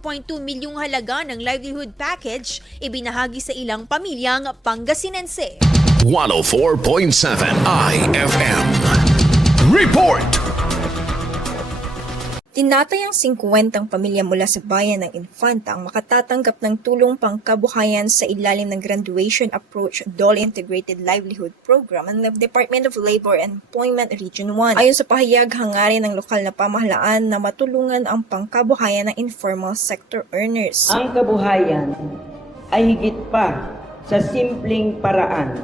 0.2 milyong halaga ng livelihood package ibinahagi sa ilang pamilyang Pangasinense. 104.7 IFM. Report! Tinatayang 50 pamilya mula sa bayan ng Infanta ang makatatanggap ng tulong pangkabuhayan sa ilalim ng Graduation Approach Dole Integrated Livelihood Program ng Department of Labor and Employment Region 1. Ayon sa pahayag, hangarin ng lokal na pamahalaan na matulungan ang pangkabuhayan ng informal sector earners. Ang kabuhayan ay higit pa sa simpleng paraan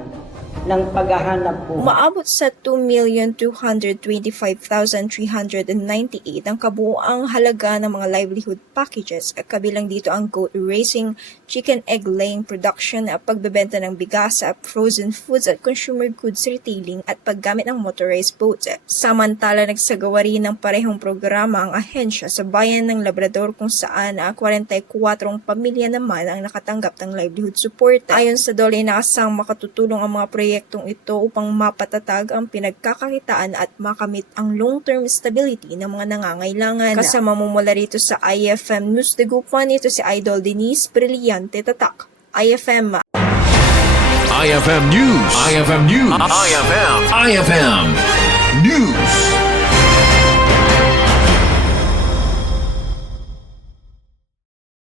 ng paghahanap buhay. Umaabot sa 2,225,398 ang kabuuang halaga ng mga livelihood packages at kabilang dito ang goat raising, chicken egg laying production at pagbebenta ng bigas, frozen foods at consumer goods retailing at paggamit ng motorized boats. Samantala, nagsagawa rin ng parehong programa ang ahensya sa bayan ng Labrador kung saan 44 pamilya naman ang nakatanggap ng livelihood support. Ayon sa DOLE, nakasang makatutulong ang mga proyektong ito upang mapatatag ang pinagkakakitaan at makamit ang long-term stability ng mga nangangailangan. Kasama mo mula rito sa IFM News Dagupan, ito si Idol Denise Brillante Tatak. IFM. IFM News. IFM News. IFM News.